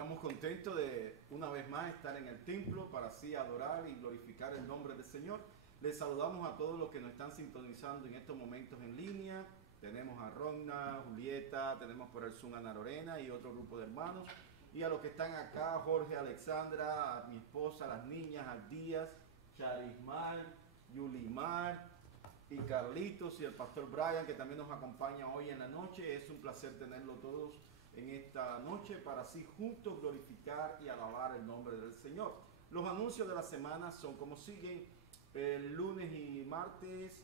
Estamos contentos de una vez más estar en el templo para así adorar y glorificar el nombre del Señor. Les saludamos a todos los que nos están sintonizando en estos momentos en línea. Tenemos a Ronna, Julieta, tenemos por el Zoom a Narorena y otro grupo de hermanos. Y a los que están acá, Jorge, Alexandra, a mi esposa, las niñas, a Díaz, Charismar, Yulimar y Carlitos y el pastor Brian, que también nos acompaña hoy en la noche. Es un placer tenerlo todos en esta noche para así juntos glorificar y alabar el nombre del Señor. Los anuncios de la semana son como siguen. El lunes y martes,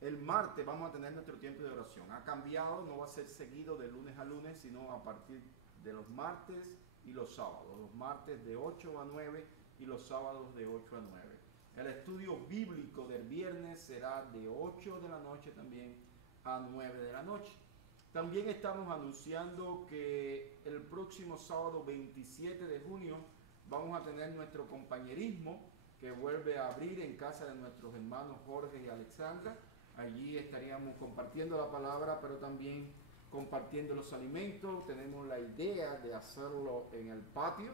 el martes vamos a tener nuestro tiempo de oración. Ha cambiado, no va a ser seguido de lunes a lunes, sino a partir de los martes y los sábados. Los martes de 8 a 9 y los sábados de 8 a 9. El estudio bíblico del viernes será de 8 de la noche también a 9 de la noche. También estamos anunciando que el próximo sábado 27 de junio vamos a tener nuestro compañerismo que vuelve a abrir en casa de nuestros hermanos Jorge y Alexandra. Allí estaríamos compartiendo la palabra, pero también compartiendo los alimentos. Tenemos la idea de hacerlo en el patio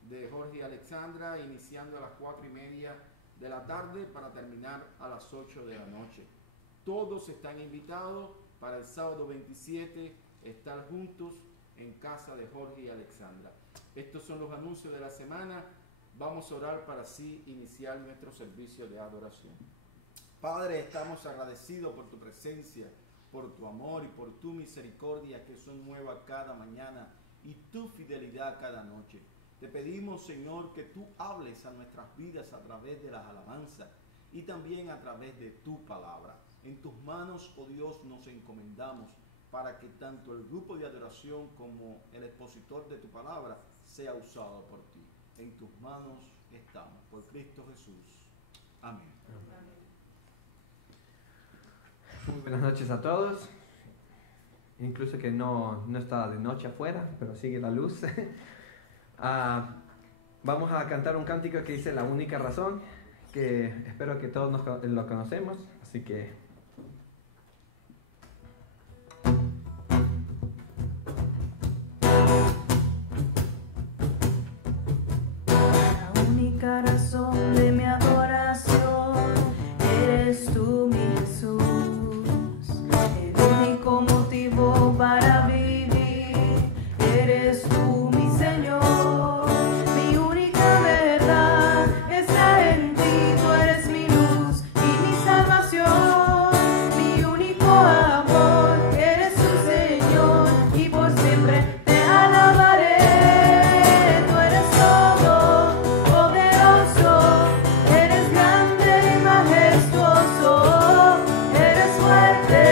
de Jorge y Alexandra, iniciando a las 4:30 de la tarde para terminar a las 8 de la noche. Todos están invitados para el sábado 27 estar juntos en casa de Jorge y Alexandra. Estos son los anuncios de la semana. Vamos a orar para así iniciar nuestro servicio de adoración. Padre, estamos agradecidos por tu presencia, por tu amor y por tu misericordia que son nuevas cada mañana y tu fidelidad cada noche. Te pedimos, Señor, que tú hables a nuestras vidas a través de las alabanzas y también a través de tu palabra. En tus manos, oh Dios, nos encomendamos para que tanto el grupo de adoración como el expositor de tu palabra sea usado por ti. En tus manos estamos, por Cristo Jesús. Amén. Muy buenas noches a todos. Incluso que no está de noche afuera, pero sigue la luz. Vamos a cantar un cántico que dice La única razón, que espero que todos lo conocemos, así que... La única razón de mi adoración eres tú, mi Jesús. El único motivo para vivir eres tú, mi Señor. Mi única verdad está en ti, tú eres mi luz y mi salvación. Mi único amor eres tu Señor y por siempre te alabaré. Tú eres todo poderoso, eres grande y majestuoso, eres fuerte,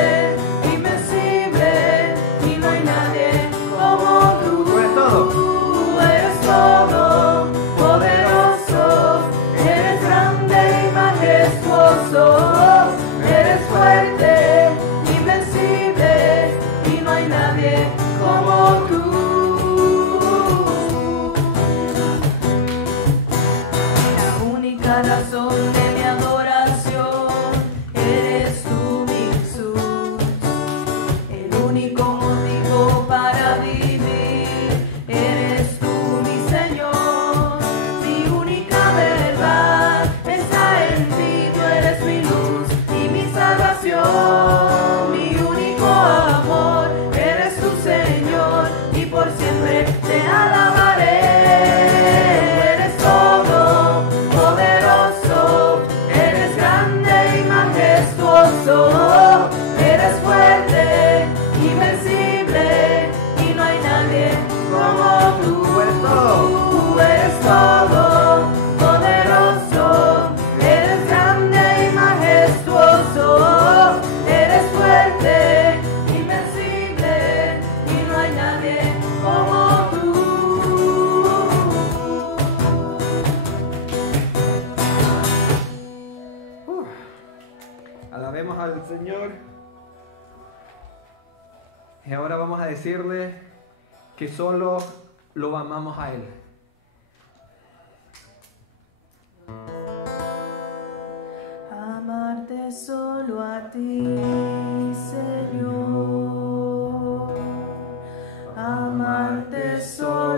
invencible y no hay nadie como tú. Tú eres todo poderoso, eres grande y majestuoso, eres fuerte, invencible y no hay nadie como tú. La única razón de mi adoración eres tú, mi Jesús. El único motivo para vivir eres tú, mi Señor. Mi única verdad está en ti, tú eres mi luz y mi salvación. Mi único amor eres tu Señor y por siempre te alabaré. Eres todo poderoso, eres grande y majestuoso, eres fuerte, invencible y no hay nadie como tú. Tú eres todo poderoso, eres grande y majestuoso, eres fuerte, invencible y no hay nadie como tú. Alabemos al Señor. Y ahora vamos a decirle que solo lo amamos a Él. Amarte solo a ti, Señor. Amarte solo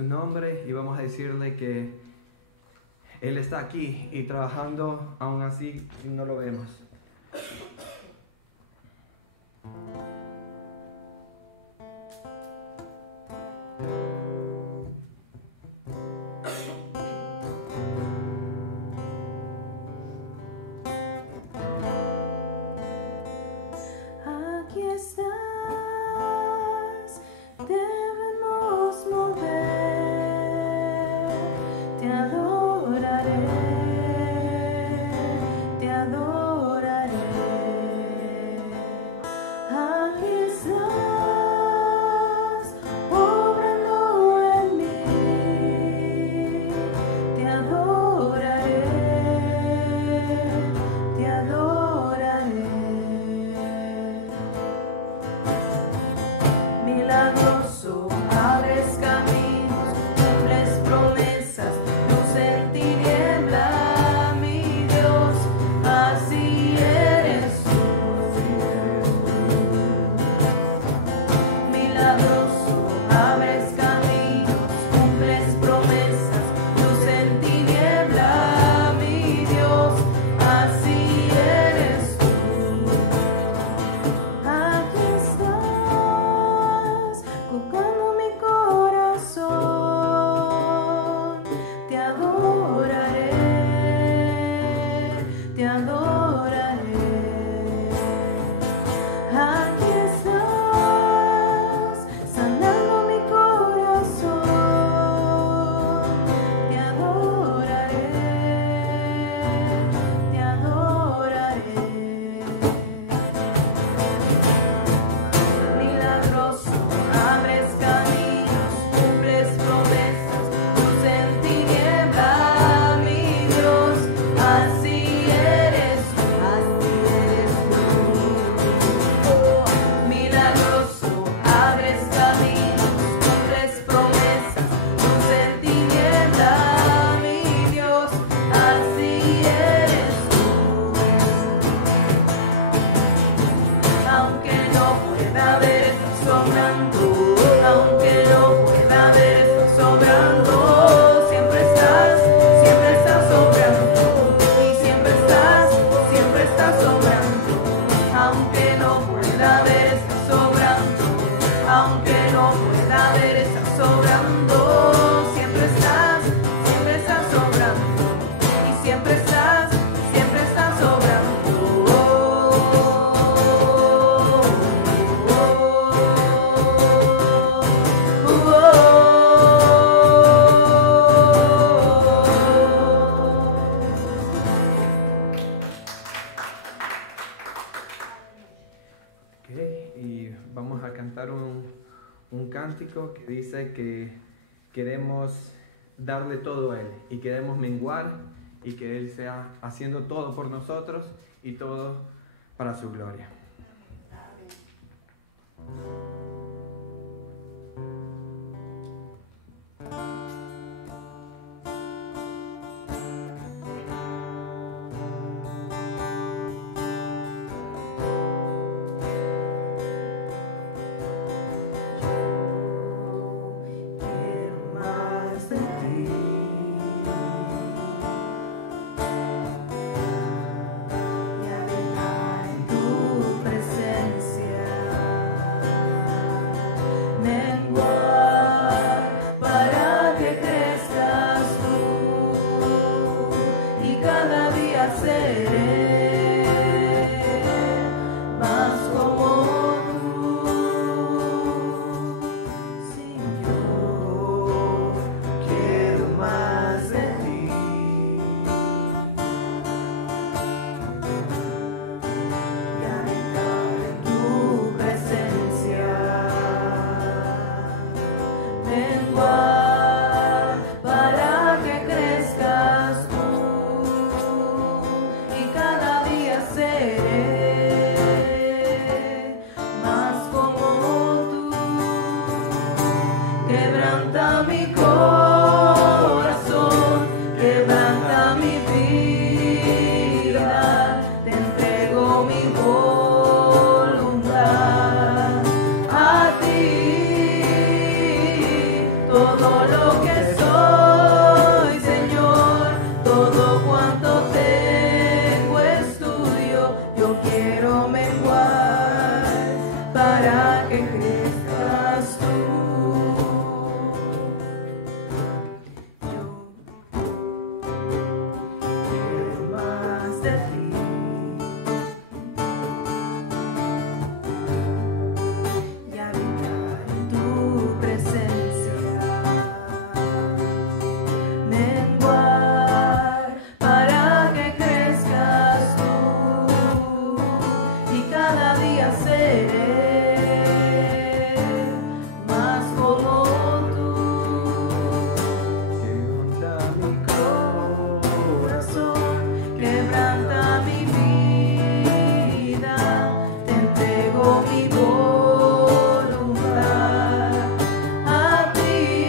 su nombre y vamos a decirle que Él está aquí y trabajando, aún así no lo vemos. Aquí estás, debemos mover, te adoraré, te adoraré. Aquí estás, obrando en mí, te adoraré, te adoraré. Milagroso, abres caminos, cumples promesas, luz en tiniebla, mi Dios, así eres tú. Milagroso, abres caminos, cumples promesas, luz en tiniebla, mi Dios, así eres tú. Aquí estás, tocando mi corazón, te adoraré, te adoraré. Aquí estás, sanando mi corazón, te adoraré, te adoraré. Milagroso, abres caminos, cumples promesas, luz en tiniebla, mi Dios, así eres tú, así eres tú. Milagroso, abres caminos, cumples promesas, luz en tiniebla, mi Dios, así eres tú. Aunque no pueda ver, estás sobrando. Aunque no pueda ver, estás sobrando. Siempre estás sobrando. Y siempre estás sobrando. Aunque no pueda ver, estás sobrando. Aunque no pueda ver, estás sobrando. Siempre estás sobrando. Y siempre estás sobrando. Ok, y vamos a cantar un cántico que dice que queremos darle todo a Él y queremos menguar y que Él sea haciendo todo por nosotros y todo para su gloria. Quiero más de ti. Y habitar en tu lo que soy, Señor, todo cuanto tengo es tuyo. Yo quiero menguar para que crezcas tú. Yo quiero más de ti. Y habitar en tu presencia, menguar para que crezcas tú, y cada día seré más como tú. Quebranta mi Corazón, quebranta mi vida, te entrego mi voluntad a ti.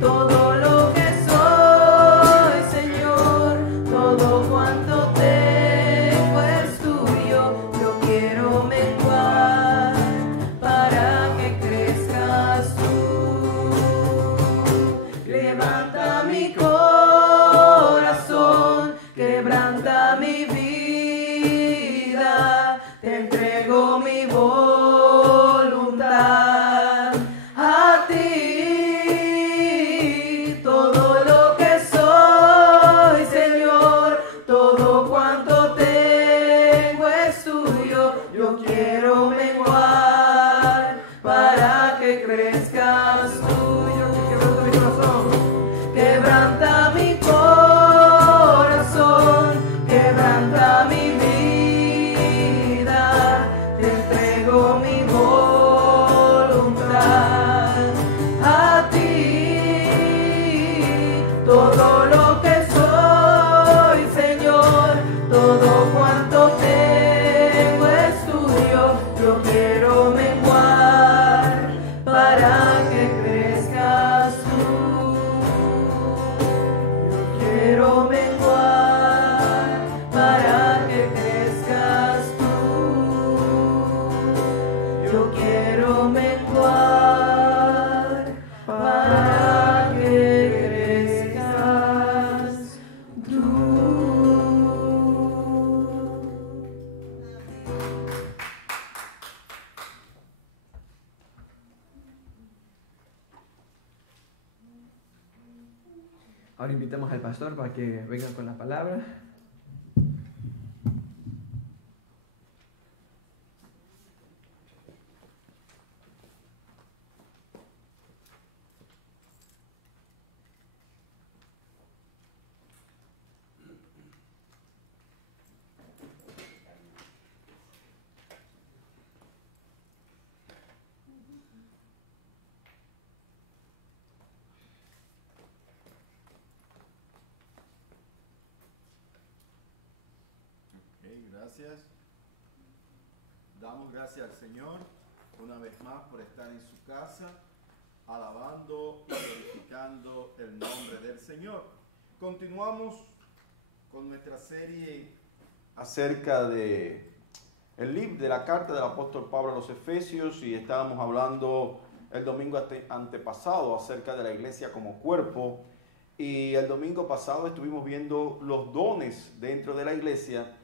Todo lo que soy, Señor, todo cuanto tengo es tuyo. Yo quiero menguar para que crezcas tú. Levanta mi corazón, quebranta mi vida, te entrego mi voluntad a ti. Todo lo que soy, Señor, todo cuanto tengo es tuyo. Yo quiero menguar para que crezcas tú. Quebranta mi corazón, quebranta mi vida, te entrego mi voluntad a ti. Todo lo que soy, Señor, todo cuanto tengo es tuyo. Yo quiero menguar para que crezcas tú. Quiero menguar para que crezcas tú. Yo quiero menguar para que crezcas tú. Ahora invitamos al pastor para que venga con la palabra. Gracias. Damos gracias al Señor una vez más por estar en su casa, alabando y glorificando el nombre del Señor. Continuamos con nuestra serie acerca de el libro de la carta del apóstol Pablo a los Efesios, y estábamos hablando el domingo antepasado acerca de la iglesia como cuerpo, y el domingo pasado estuvimos viendo los dones dentro de la iglesia.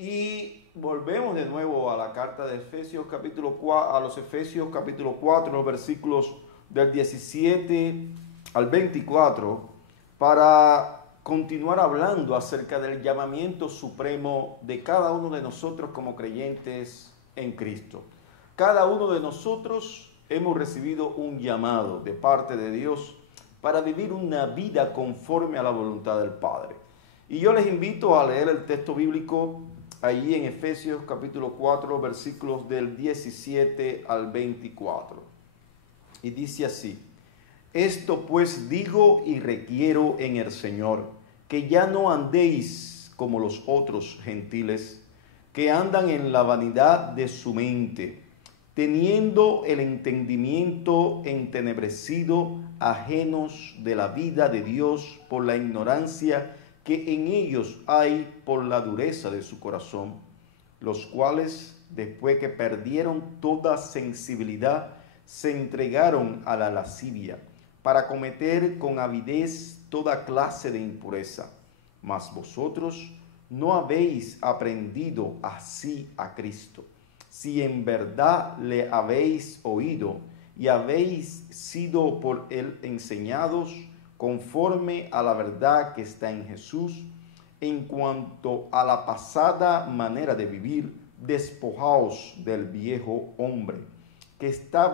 Y volvemos de nuevo a la carta de Efesios capítulo 4, a los Efesios capítulo 4, los versículos del 17 al 24, para continuar hablando acerca del llamamiento supremo de cada uno de nosotros como creyentes en Cristo. Cada uno de nosotros hemos recibido un llamado de parte de Dios para vivir una vida conforme a la voluntad del Padre. Y yo les invito a leer el texto bíblico allí en Efesios capítulo 4, versículos del 17 al 24. Y dice así: esto pues digo y requiero en el Señor, que ya no andéis como los otros gentiles, que andan en la vanidad de su mente, teniendo el entendimiento entenebrecido, ajenos de la vida de Dios por la ignorancia que en ellos hay por la dureza de su corazón, los cuales, después que perdieron toda sensibilidad, se entregaron a la lascivia, para cometer con avidez toda clase de impureza. Mas vosotros no habéis aprendido así a Cristo, si en verdad le habéis oído y habéis sido por él enseñados conforme a la verdad que está en Jesús. En cuanto a la pasada manera de vivir, despojaos del viejo hombre, que está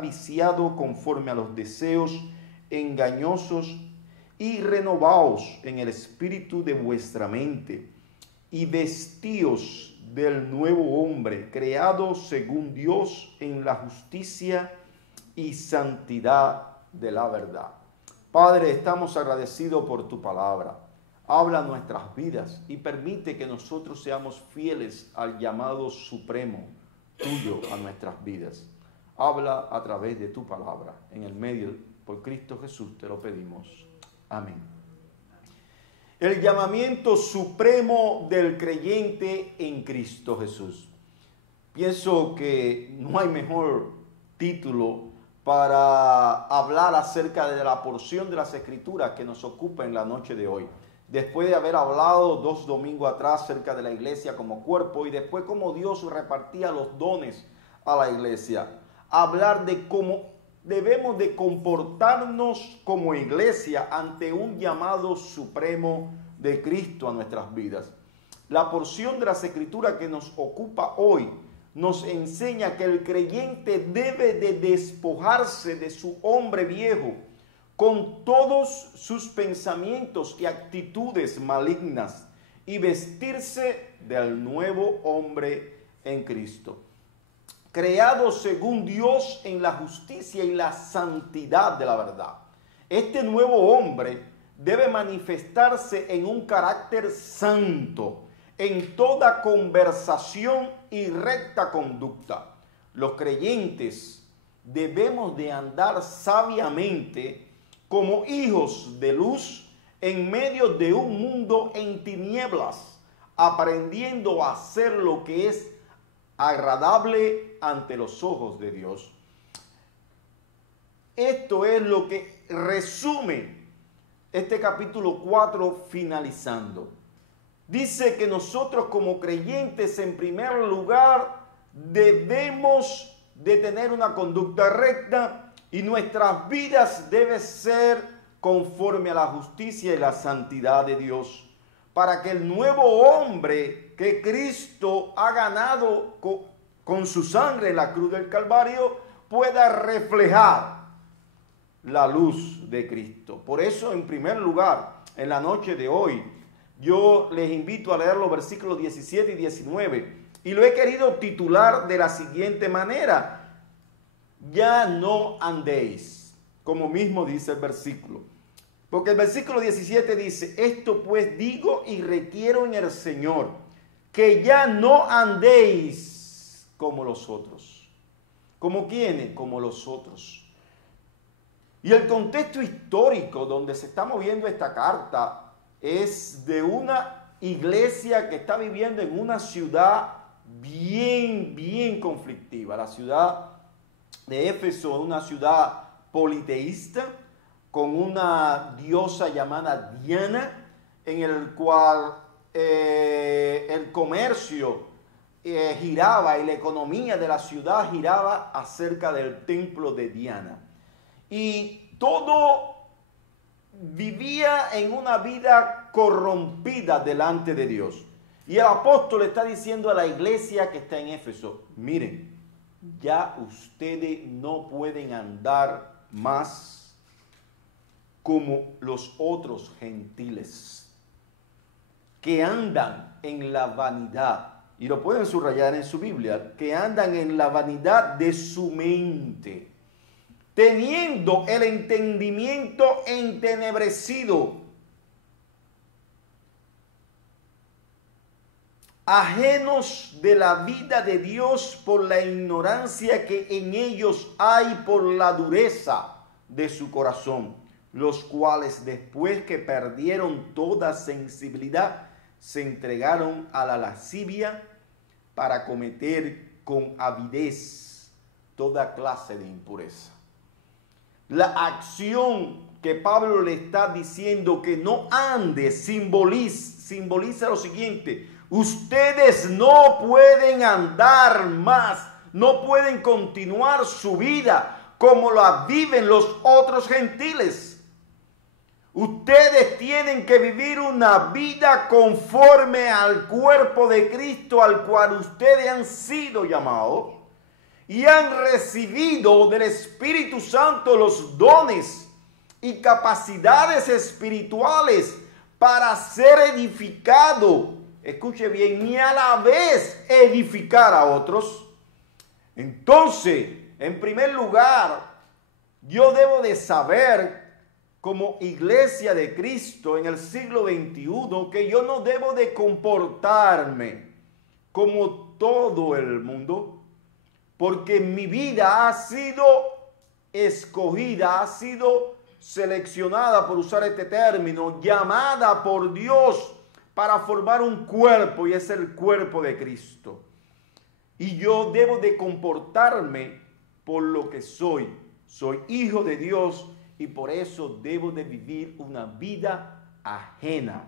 viciado conforme a los deseos engañosos, y renovaos en el espíritu de vuestra mente, y vestíos del nuevo hombre, creado según Dios en la justicia y santidad de la verdad. Padre, estamos agradecidos por tu palabra. Habla nuestras vidas y permite que nosotros seamos fieles al llamado supremo tuyo a nuestras vidas. Habla a través de tu palabra. En el medio, por Cristo Jesús, te lo pedimos. Amén. El llamamiento supremo del creyente en Cristo Jesús. Pienso que no hay mejor título para hablar acerca de la porción de las Escrituras que nos ocupa en la noche de hoy. Después de haber hablado 2 domingos atrás acerca de la iglesia como cuerpo y después cómo Dios repartía los dones a la iglesia, hablar de cómo debemos de comportarnos como iglesia ante un llamado supremo de Cristo a nuestras vidas. La porción de las Escrituras que nos ocupa hoy nos enseña que el creyente debe de despojarse de su hombre viejo con todos sus pensamientos y actitudes malignas y vestirse del nuevo hombre en Cristo, creado según Dios en la justicia y la santidad de la verdad. Este nuevo hombre debe manifestarse en un carácter santo, en toda conversación y recta conducta. Los creyentes debemos de andar sabiamente como hijos de luz en medio de un mundo en tinieblas, aprendiendo a hacer lo que es agradable ante los ojos de Dios. Esto es lo que resume este capítulo 4 finalizando. Dice que nosotros como creyentes en primer lugar debemos de tener una conducta recta y nuestras vidas deben ser conforme a la justicia y la santidad de Dios, para que el nuevo hombre que Cristo ha ganado con su sangre en la cruz del Calvario pueda reflejar la luz de Cristo. Por eso, en primer lugar, en la noche de hoy, yo les invito a leer los versículos 17 y 19 y lo he querido titular de la siguiente manera: ya no andéis, como mismo dice el versículo. Porque el versículo 17 dice: esto pues digo y requiero en el Señor, que ya no andéis como los otros. ¿Como quiénes? Como los otros. Y el contexto histórico donde se está moviendo esta carta es de una iglesia que está viviendo en una ciudad bien conflictiva. La ciudad de Éfeso es una ciudad politeísta con una diosa llamada Diana, en el cual el comercio giraba y la economía de la ciudad giraba acerca del templo de Diana. Y todo vivía en una vida corrompida delante de Dios. Y el apóstol está diciendo a la iglesia que está en Éfeso: miren, ya ustedes no pueden andar más como los otros gentiles que andan en la vanidad, y lo pueden subrayar en su Biblia, que andan en la vanidad de su mente, teniendo el entendimiento entenebrecido, ajenos de la vida de Dios por la ignorancia que en ellos hay por la dureza de su corazón, los cuales después que perdieron toda sensibilidad se entregaron a la lascivia para cometer con avidez toda clase de impureza. La acción que Pablo le está diciendo que no ande simboliza lo siguiente: ustedes no pueden andar más, no pueden continuar su vida como la viven los otros gentiles. Ustedes tienen que vivir una vida conforme al cuerpo de Cristo al cual ustedes han sido llamados y han recibido del Espíritu Santo los dones y capacidades espirituales para ser edificado. Escuche bien, y a la vez edificar a otros. Entonces, en primer lugar, yo debo de saber como iglesia de Cristo en el siglo XXI que yo no debo de comportarme como todo el mundo, porque mi vida ha sido escogida, ha sido seleccionada, por usar este término, llamada por Dios para formar un cuerpo, y es el cuerpo de Cristo. Y yo debo de comportarme por lo que soy. Soy hijo de Dios y por eso debo de vivir una vida ajena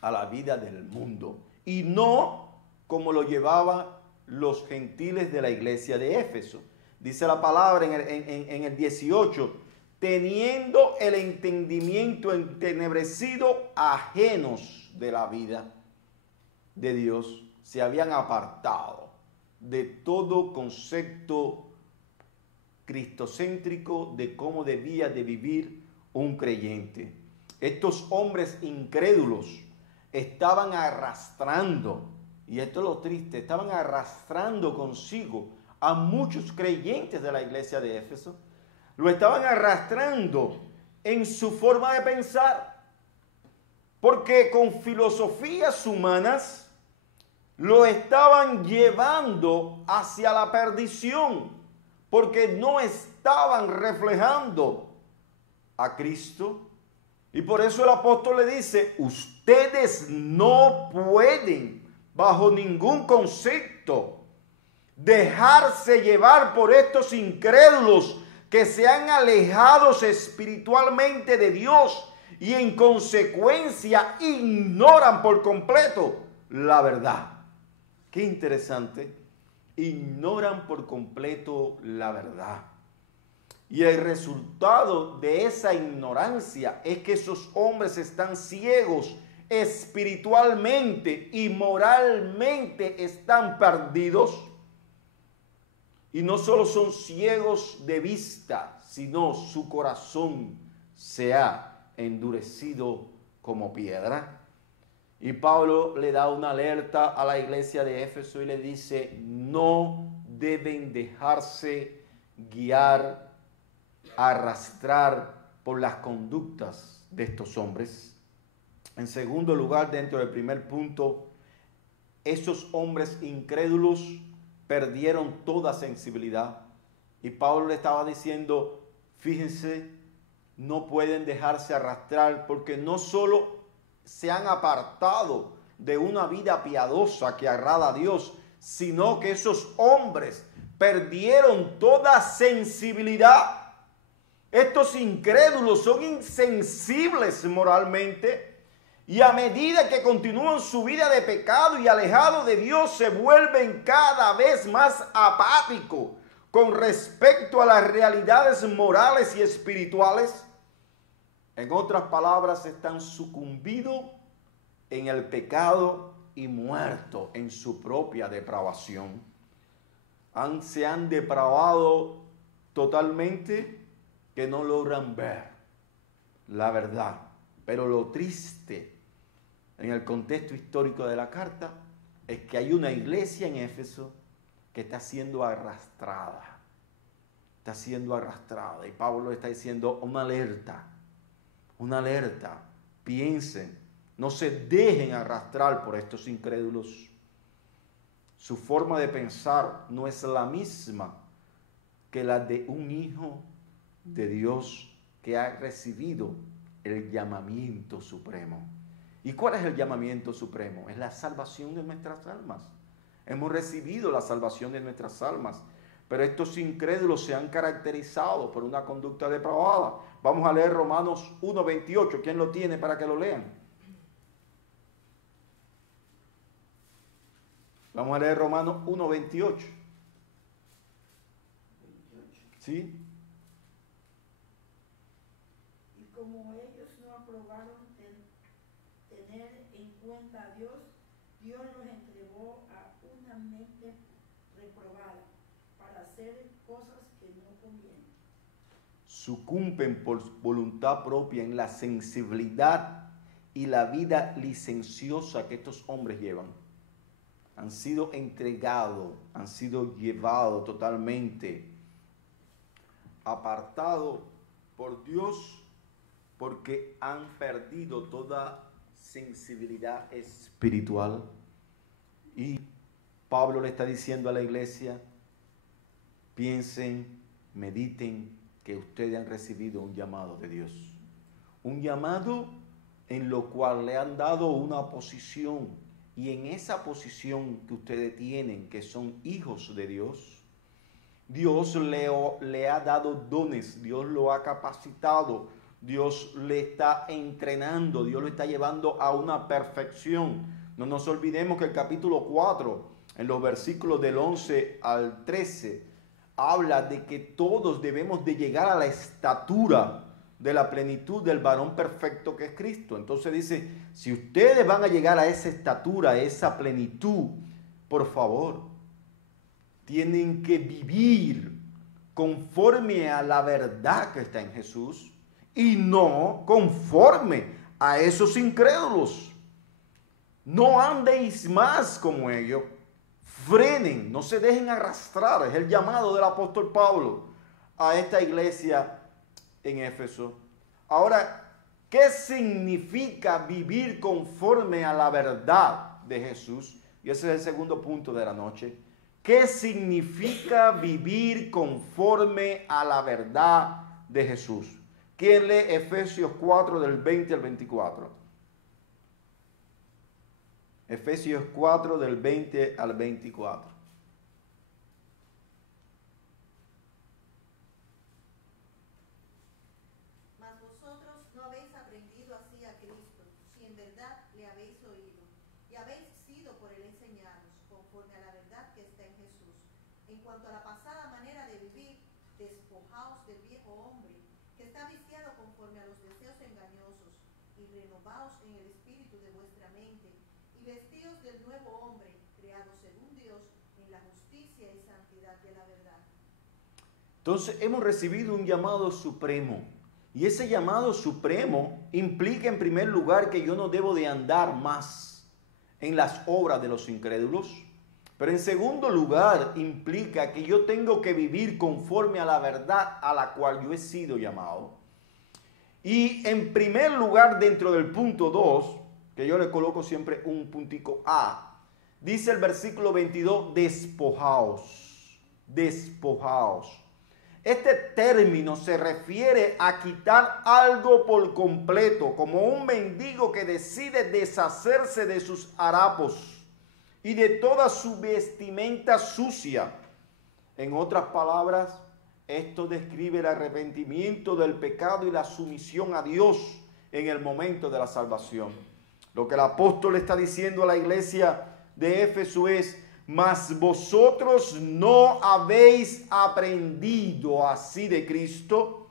a la vida del mundo. Y no como lo llevaban los gentiles de la iglesia de Éfeso. Dice la palabra en el 18, teniendo el entendimiento entenebrecido, ajenos de la vida de Dios, se habían apartado de todo concepto cristocéntrico de cómo debía de vivir un creyente. Estos hombres incrédulos estaban arrastrando, y esto es lo triste, estaban arrastrando consigo a muchos creyentes de la iglesia de Éfeso. Lo estaban arrastrando en su forma de pensar, porque con filosofías humanas lo estaban llevando hacia la perdición, porque no estaban reflejando a Cristo. Y por eso el apóstol le dice, ustedes no pueden bajo ningún concepto dejarse llevar por estos incrédulos que se han alejado espiritualmente de Dios y en consecuencia ignoran por completo la verdad. Qué interesante. Ignoran por completo la verdad. Y el resultado de esa ignorancia es que esos hombres están ciegos espiritualmente y moralmente, están perdidos. Y no solo son ciegos de vista, sino su corazón se ha endurecido como piedra. Y Pablo le da una alerta a la iglesia de Éfeso y le dice, no deben dejarse guiar, arrastrar por las conductas de estos hombres. En segundo lugar, dentro del primer punto, esos hombres incrédulos perdieron toda sensibilidad. Y Pablo le estaba diciendo, fíjense, no pueden dejarse arrastrar porque no solo se han apartado de una vida piadosa que agrada a Dios, sino que esos hombres perdieron toda sensibilidad. Estos incrédulos son insensibles moralmente y a medida que continúan su vida de pecado y alejados de Dios, se vuelven cada vez más apáticos con respecto a las realidades morales y espirituales. En otras palabras, están sucumbidos en el pecado y muertos en su propia depravación. Se han depravado totalmente que no logran ver la verdad. Pero lo triste en el contexto histórico de la carta es que hay una iglesia en Éfeso que está siendo arrastrada. Está siendo arrastrada. Y Pablo está diciendo una alerta. Una alerta, piensen, no se dejen arrastrar por estos incrédulos. Su forma de pensar no es la misma que la de un hijo de Dios que ha recibido el llamamiento supremo. ¿Y cuál es el llamamiento supremo? Es la salvación de nuestras almas. Hemos recibido la salvación de nuestras almas, pero estos incrédulos se han caracterizado por una conducta depravada. Vamos a leer Romanos 1:28. ¿Quién lo tiene para que lo lean? Vamos a leer Romanos 1:28. ¿Sí? Y como ellos no aprobaron tener en cuenta a Dios, Dios los entregó a una mente reprobada para hacer cosas que no convienen. Sucumben por voluntad propia en la sensibilidad y la vida licenciosa que estos hombres llevan. Han sido entregados, han sido llevados totalmente apartados por Dios porque han perdido toda sensibilidad espiritual. Y Pablo le está diciendo a la iglesia, piensen, mediten que ustedes han recibido un llamado de Dios. Un llamado en lo cual le han dado una posición. Y en esa posición que ustedes tienen, que son hijos de Dios, Dios le ha dado dones, Dios lo ha capacitado, Dios le está entrenando, Dios lo está llevando a una perfección. No nos olvidemos que el capítulo 4, en los versículos del 11 al 13, habla de que todos debemos de llegar a la estatura de la plenitud del varón perfecto que es Cristo. Entonces dice, si ustedes van a llegar a esa estatura, a esa plenitud, por favor, tienen que vivir conforme a la verdad que está en Jesús y no conforme a esos incrédulos. No andéis más como ellos. Frenen, no se dejen arrastrar. Es el llamado del apóstol Pablo a esta iglesia en Éfeso. Ahora, ¿qué significa vivir conforme a la verdad de Jesús? Y ese es el segundo punto de la noche. ¿Qué significa vivir conforme a la verdad de Jesús? ¿Quién lee Efesios 4 del 20 al 24? Efesios 4 del 20 al 24. Mas vosotros no habéis aprendido así a Cristo, si en verdad le habéis oído, y habéis sido por él enseñados, conforme a la verdad que está en Jesús. En cuanto a la pasada manera de vivir, despojaos del viejo hombre, que está viciado conforme a los deseos engañosos, y renovaos en el espíritu de vuestra mente, y vestíos del nuevo hombre, creado según Dios, en la justicia y santidad de la verdad. Entonces hemos recibido un llamado supremo. Y ese llamado supremo implica en primer lugar que yo no debo de andar más en las obras de los incrédulos. Pero en segundo lugar implica que yo tengo que vivir conforme a la verdad a la cual yo he sido llamado. Y en primer lugar, dentro del punto 2, que yo le coloco siempre un puntico A, dice el versículo 22, despojaos, despojaos. Este término se refiere a quitar algo por completo, como un mendigo que decide deshacerse de sus harapos y de toda su vestimenta sucia. En otras palabras, esto describe el arrepentimiento del pecado y la sumisión a Dios en el momento de la salvación. Lo que el apóstol está diciendo a la iglesia de Éfeso es: mas vosotros no habéis aprendido así de Cristo,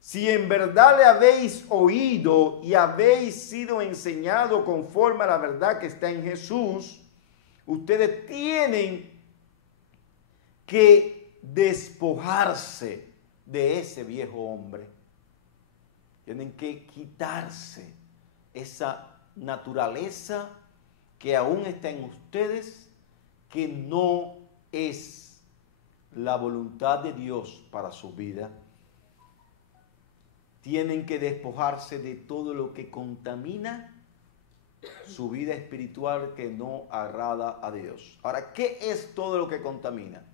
si en verdad le habéis oído y habéis sido enseñado conforme a la verdad que está en Jesús. Ustedes tienen que despojarse de ese viejo hombre. Tienen que quitarse esa naturaleza que aún está en ustedes, que no es la voluntad de Dios para su vida. Tienen que despojarse de todo lo que contamina su vida espiritual, que no agrada a Dios. Ahora, ¿qué es todo lo que contamina?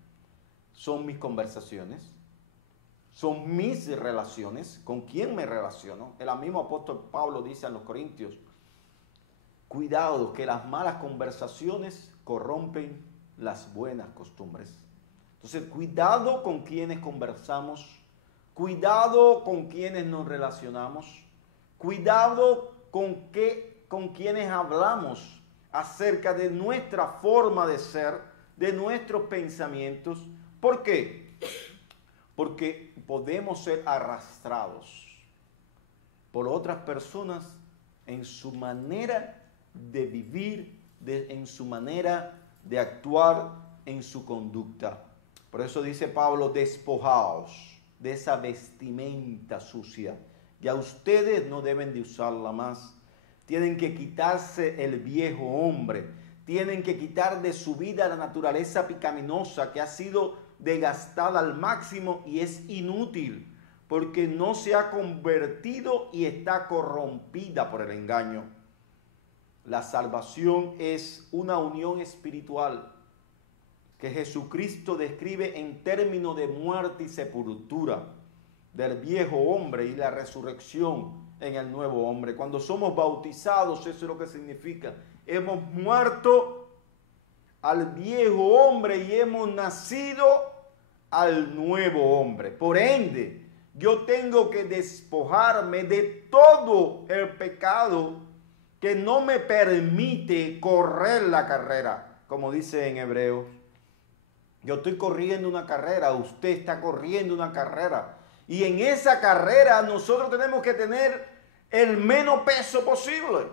Son mis conversaciones, son mis relaciones, con quién me relaciono. El mismo apóstol Pablo dice a los Corintios: cuidado, que las malas conversaciones corrompen las buenas costumbres. Entonces, cuidado con quienes conversamos, cuidado con quienes nos relacionamos, cuidado con quienes hablamos acerca de nuestra forma de ser, de nuestros pensamientos. ¿Por qué? Porque podemos ser arrastrados por otras personas en su manera de vivir, en su manera de actuar, en su conducta. Por eso dice Pablo, despojaos de esa vestimenta sucia. Ya ustedes no deben de usarla más. Tienen que quitarse el viejo hombre. Tienen que quitar de su vida la naturaleza pecaminosa que ha sido desgastada al máximo y es inútil porque no se ha convertido y está corrompida por el engaño. La salvación es una unión espiritual que Jesucristo describe en términos de muerte y sepultura del viejo hombre y la resurrección en el nuevo hombre. Cuando somos bautizados, eso es lo que significa. Hemos muerto al viejo hombre y hemos nacido al nuevo hombre. Por ende, yo tengo que despojarme de todo el pecado que no me permite correr la carrera, como dice en Hebreos. Yo estoy corriendo una carrera, usted está corriendo una carrera. Y en esa carrera nosotros tenemos que tener el menos peso posible.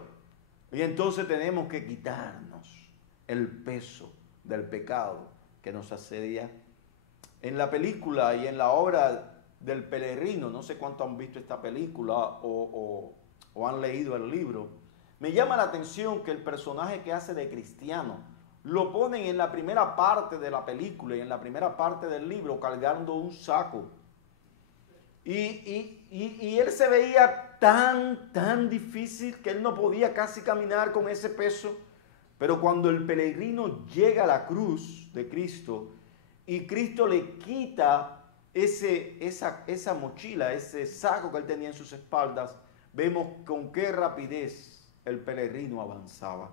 Y entonces tenemos que quitarnos el peso del pecado que nos asedia. En la película y en la obra del Peregrino, no sé cuánto han visto esta película o han leído el libro, me llama la atención que el personaje que hace de Cristiano lo ponen en la primera parte de la película y en la primera parte del libro cargando un saco. Y él se veía tan difícil que él no podía casi caminar con ese peso. Pero cuando el peregrino llega a la cruz de Cristo y Cristo le quita esa mochila, ese saco que él tenía en sus espaldas, vemos con qué rapidez el peregrino avanzaba.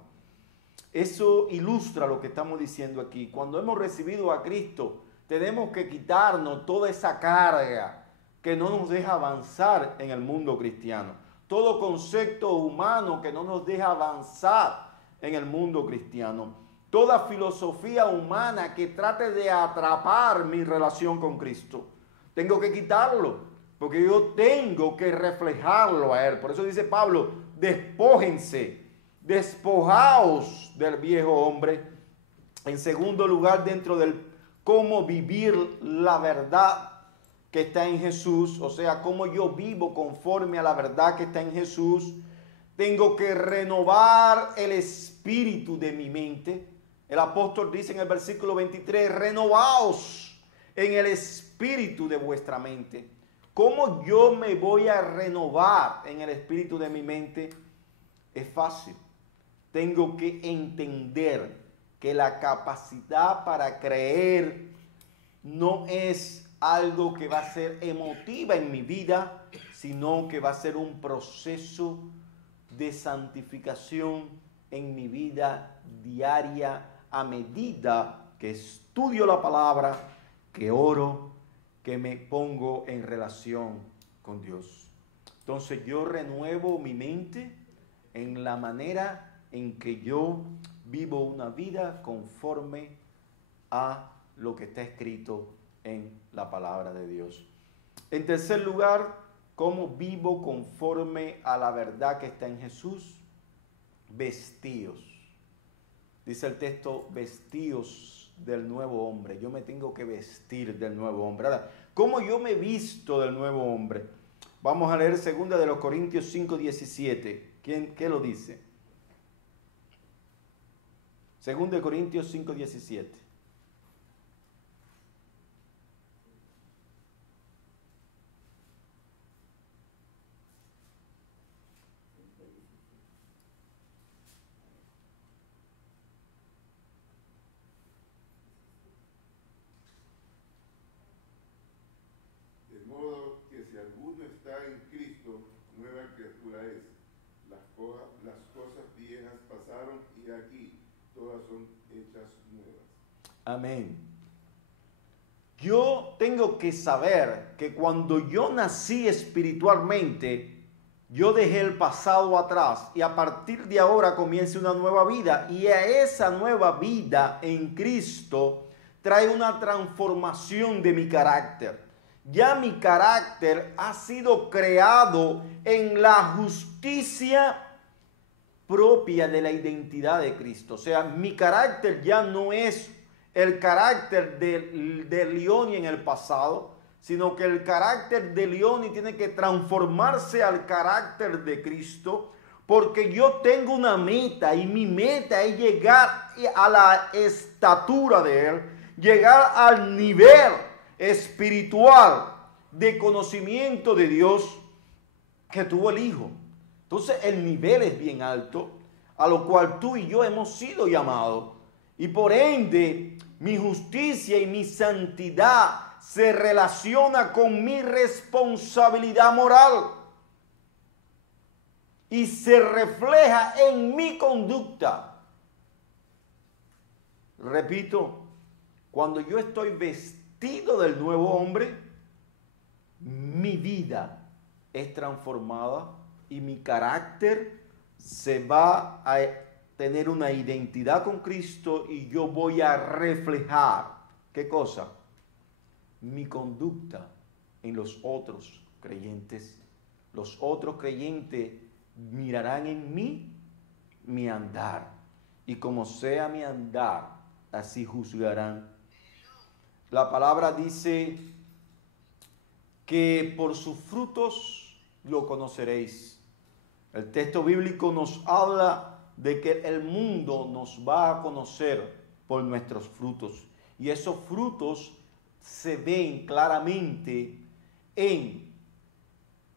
Eso ilustra lo que estamos diciendo aquí. Cuando hemos recibido a Cristo, tenemos que quitarnos toda esa carga que no nos deja avanzar en el mundo cristiano. Todo concepto humano que no nos deja avanzar en el mundo cristiano. Toda filosofía humana que trate de atrapar mi relación con Cristo. Tengo que quitarlo, porque yo tengo que reflejarlo a Él. Por eso dice Pablo, despójense, despojaos del viejo hombre. En segundo lugar, dentro del cómo vivir la verdad que está en Jesús, o sea, cómo yo vivo conforme a la verdad que está en Jesús, tengo que renovar el espíritu de mi mente. El apóstol dice en el versículo 23, renovaos en el espíritu de vuestra mente. ¿Cómo yo me voy a renovar en el espíritu de mi mente? Es fácil. Tengo que entender que la capacidad para creer no es algo que va a ser emotiva en mi vida, sino que va a ser un proceso de santificación en mi vida diaria a medida que estudio la palabra, que oro, que me pongo en relación con Dios. Entonces yo renuevo mi mente en la manera en que yo vivo una vida conforme a lo que está escrito en la palabra de Dios. En tercer lugar, ¿cómo vivo conforme a la verdad que está en Jesús? Vestíos. Dice el texto, vestíos del nuevo hombre. Yo me tengo que vestir del nuevo hombre. Ahora, ¿cómo yo me visto del nuevo hombre? Vamos a leer 2 Corintios 5:17. ¿Qué lo dice? 2 Corintios 5:17. En Cristo, nueva criatura es. Las cosas viejas pasaron y aquí todas son hechas nuevas. Amén. yo tengo que saber que cuando yo nací espiritualmente, yo dejé el pasado atrás y a partir de ahora comienza una nueva vida. Y a esa nueva vida en Cristo trae una transformación de mi carácter. Ya mi carácter ha sido creado en la justicia propia de la identidad de Cristo. O sea, mi carácter ya no es el carácter de Leoni en el pasado, sino que el carácter de Leoni tiene que transformarse al carácter de Cristo, porque yo tengo una meta y mi meta es llegar a la estatura de Él, llegar al nivel espiritual de conocimiento de Dios que tuvo el Hijo. Entonces el nivel es bien alto, a lo cual tú y yo hemos sido llamados. Y por ende, mi justicia y mi santidad se relaciona con mi responsabilidad moral. Y se refleja en mi conducta. Repito, cuando yo estoy vestido del nuevo hombre, mi vida es transformada y mi carácter se va a tener una identidad con Cristo y yo voy a reflejar, ¿qué cosa? Mi conducta en los otros creyentes. Los otros creyentes mirarán en mí mi andar y como sea mi andar, así juzgarán. La palabra dice que por sus frutos lo conoceréis. El texto bíblico nos habla de que el mundo nos va a conocer por nuestros frutos. Y esos frutos se ven claramente en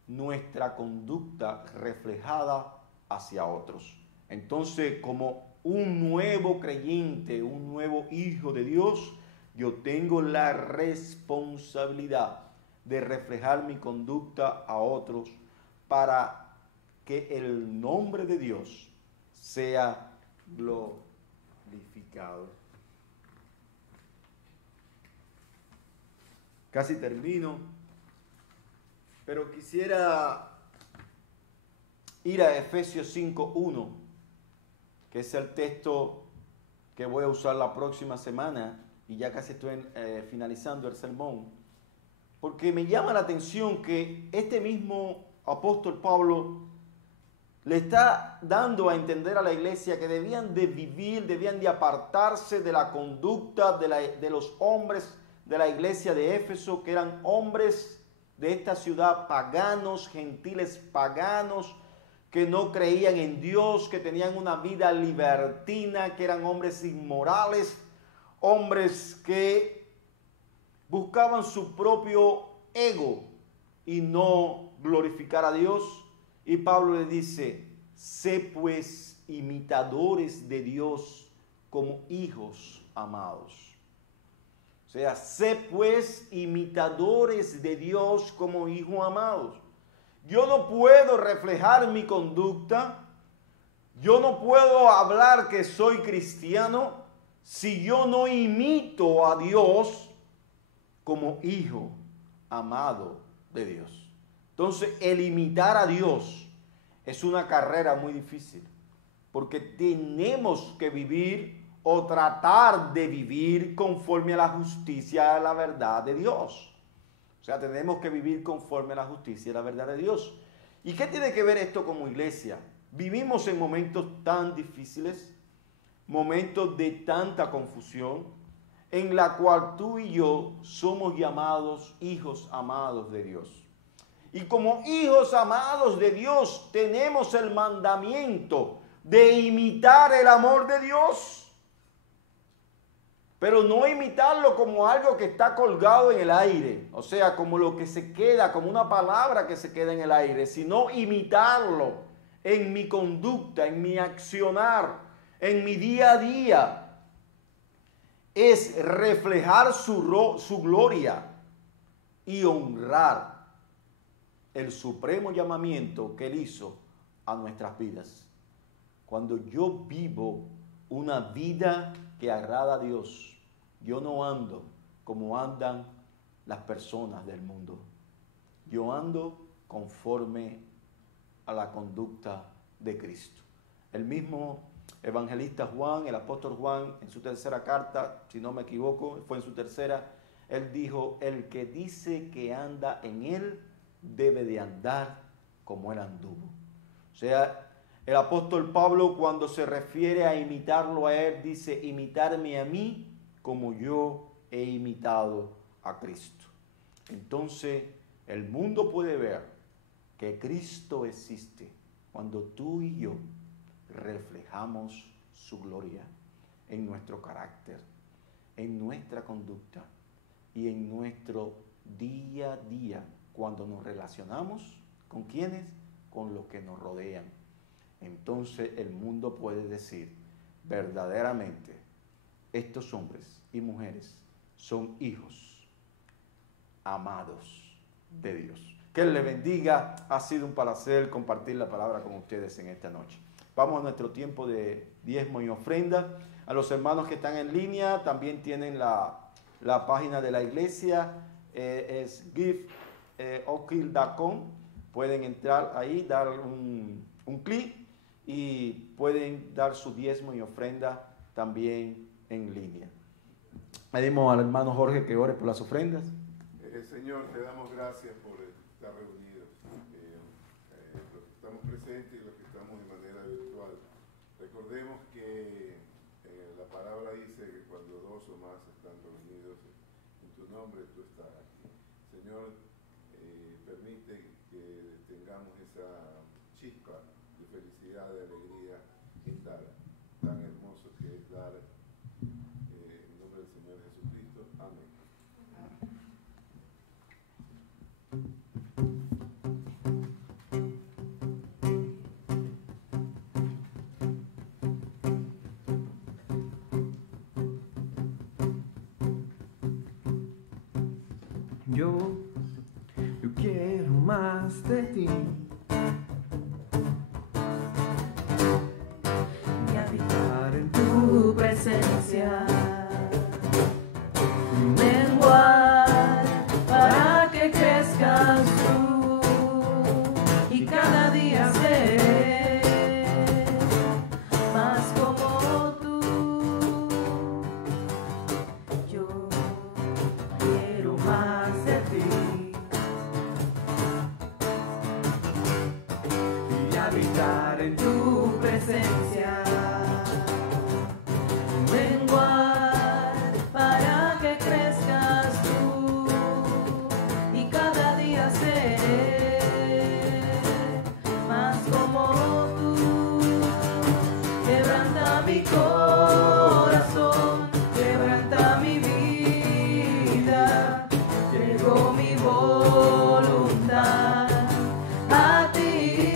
nuestra conducta reflejada hacia otros. Entonces, como un nuevo creyente, un nuevo hijo de Dios, yo tengo la responsabilidad de reflejar mi conducta a otros para que el nombre de Dios sea glorificado. Casi termino, pero quisiera ir a Efesios 5:1, que es el texto que voy a usar la próxima semana, y ya casi estoy finalizando el sermón, porque me llama la atención que este mismo apóstol Pablo le está dando a entender a la iglesia que debían de vivir, debían de apartarse de la conducta de los hombres de la iglesia de Éfeso, que eran hombres de esta ciudad paganos, gentiles paganos, que no creían en Dios, que tenían una vida libertina, que eran hombres inmorales, hombres que buscaban su propio ego y no glorificar a Dios. Y Pablo le dice, sé pues imitadores de Dios como hijos amados. O sea, sé pues imitadores de Dios como hijos amados. Yo no puedo reflejar mi conducta, yo no puedo hablar que soy cristiano si yo no imito a Dios como hijo amado de Dios. Entonces, el imitar a Dios es una carrera muy difícil, porque tenemos que vivir o tratar de vivir conforme a la justicia, a la verdad de Dios. O sea, tenemos que vivir conforme a la justicia y la verdad de Dios. ¿Y qué tiene que ver esto como iglesia? Vivimos en momentos tan difíciles, momentos de tanta confusión, en la cual tú y yo somos llamados hijos amados de Dios. Y como hijos amados de Dios, tenemos el mandamiento de imitar el amor de Dios. Pero no imitarlo como algo que está colgado en el aire, o sea, como lo que se queda, como una palabra que se queda en el aire, sino imitarlo en mi conducta, en mi accionar, en mi día a día. Es reflejar su gloria y honrar el supremo llamamiento que Él hizo a nuestras vidas. Cuando yo vivo una vida que agrada a Dios, yo no ando como andan las personas del mundo. Yo ando conforme a la conducta de Cristo. El mismo evangelista Juan, el apóstol Juan, en su tercera carta, si no me equivoco, fue en su tercera, él dijo: el que dice que anda en él, debe de andar como él anduvo. O sea, el apóstol Pablo, cuando se refiere a imitarlo a él, dice: imitarme a mí como yo he imitado a Cristo. Entonces, el mundo puede ver que Cristo existe cuando tú y yo reflejamos su gloria en nuestro carácter, en nuestra conducta y en nuestro día a día, cuando nos relacionamos con quienes, con los que nos rodean. Entonces el mundo puede decir: verdaderamente estos hombres y mujeres son hijos amados de Dios. Que Él les bendiga. Ha sido un placer compartir la palabra con ustedes en esta noche. Vamos a nuestro tiempo de diezmo y ofrenda. A los hermanos que están en línea, también tienen la página de la iglesia, es giveokil.com. Pueden entrar ahí, dar un clic y pueden dar su diezmo y ofrenda también en línea. Pedimos al hermano Jorge que ore por las ofrendas. Señor, te damos gracias por estar reunidos, los que estamos presentes y los que estamos de manera virtual. Recordemos que la palabra dice que cuando dos o más están reunidos en tu nombre, tú estás aquí. Señor, permite que tengamos esa chispa de felicidad, de alegría en dar, tan hermoso que es dar, en nombre del Señor Jesucristo. Amén. Yo quiero más de ti. Y habitar en tu presencia. Menguar para que crezcas tú y cada día ser más como tú. Yo quiero más de ti y habitar en tu presencia. Menguar para que crezcas tú y cada día seré más como tú. Quebranta mi corazón, quebranta mi vida, entrego mi voluntad a ti.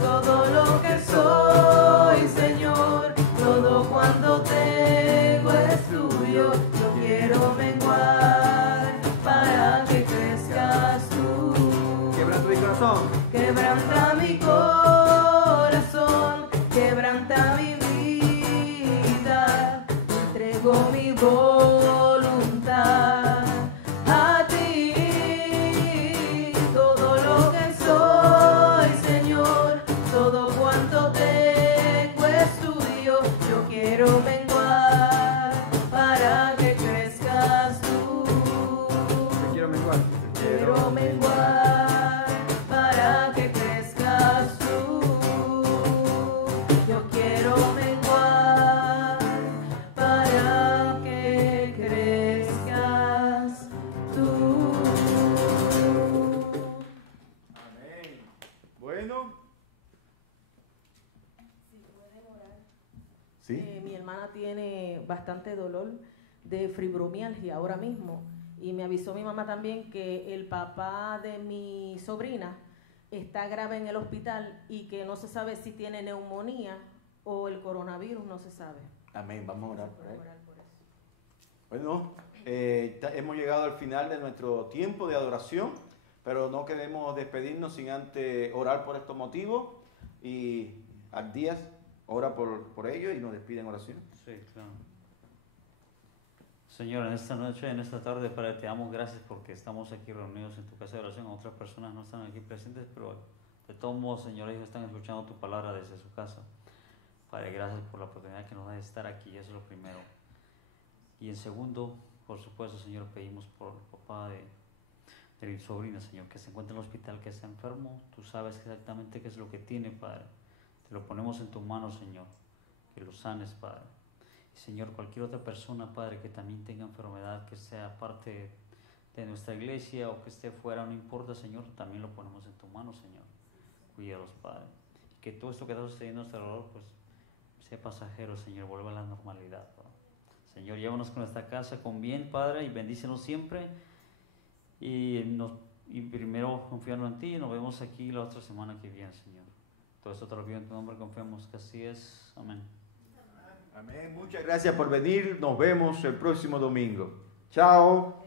Todo lo que soy, Señor, todo cuanto tengo es tuyo. Yo quiero menguar para que crezcas tú. Quebranta mi corazón. Quebranta mi corazón, quebranta mi vida, entrego mi voluntad a ti. Todo lo que soy, Señor, todo cuanto tengo es tuyo. Yo quiero menguar para que crezcas tú. Te quiero menguar. Quiero menguar para que crezcas tú. Yo quiero menguar para que crezcas tú. Amén. Bueno. ¿Sí? Mi hermana tiene bastante dolor de fibromialgia ahora mismo y me avisó mi mamá también que el papá de mi sobrina está grave en el hospital y que no se sabe si tiene neumonía o el coronavirus, no se sabe. Amén. Vamos a orar por él. Orar por eso. Bueno, hemos llegado al final de nuestro tiempo de adoración, pero no queremos despedirnos sin antes orar por estos motivos. Y Ardías ora por ellos y nos despide en oración. Sí, claro. Señor, en esta noche, en esta tarde, Padre, te damos gracias porque estamos aquí reunidos en tu casa de oración. Otras personas no están aquí presentes, pero de todos modos, Señor, ellos están escuchando tu palabra desde su casa. Padre, gracias por la oportunidad que nos da de estar aquí, eso es lo primero. Y en segundo, por supuesto, Señor, pedimos por el papá de mi sobrina, Señor, que se encuentra en el hospital, que está enfermo. Tú sabes exactamente qué es lo que tiene, Padre. Te lo ponemos en tus manos, Señor, que lo sanes, Padre. Y, Señor, cualquier otra persona, Padre, que también tenga enfermedad, que sea parte de nuestra iglesia o que esté fuera, no importa, Señor, también lo ponemos en tus manos, Señor. Cuídalos, Padre. Y que todo esto que está sucediendo a nuestro alrededor, pues, sea pasajero, Señor, vuelva a la normalidad, Padre. Señor, llévanos con esta casa con bien, Padre, y bendícenos siempre. Y primero confiando en ti, y nos vemos aquí la otra semana que viene, Señor. Todo esto te lo pido en tu nombre, confiamos que así es. Amén. Amén. Muchas gracias por venir. Nos vemos el próximo domingo. Chao.